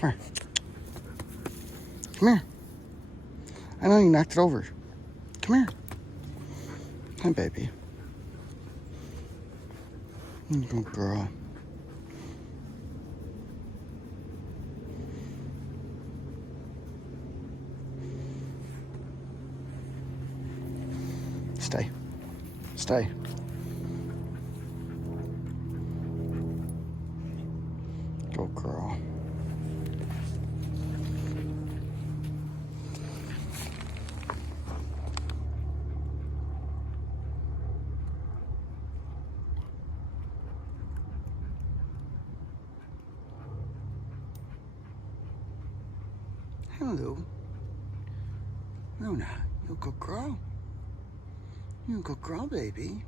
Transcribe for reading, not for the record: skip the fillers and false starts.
Come here. Come here. I know you knocked it over. Come here. Hi, baby. Good girl. Stay. Stay. Go, girl. Hello. Luna, you a good girl. You a good girl, baby.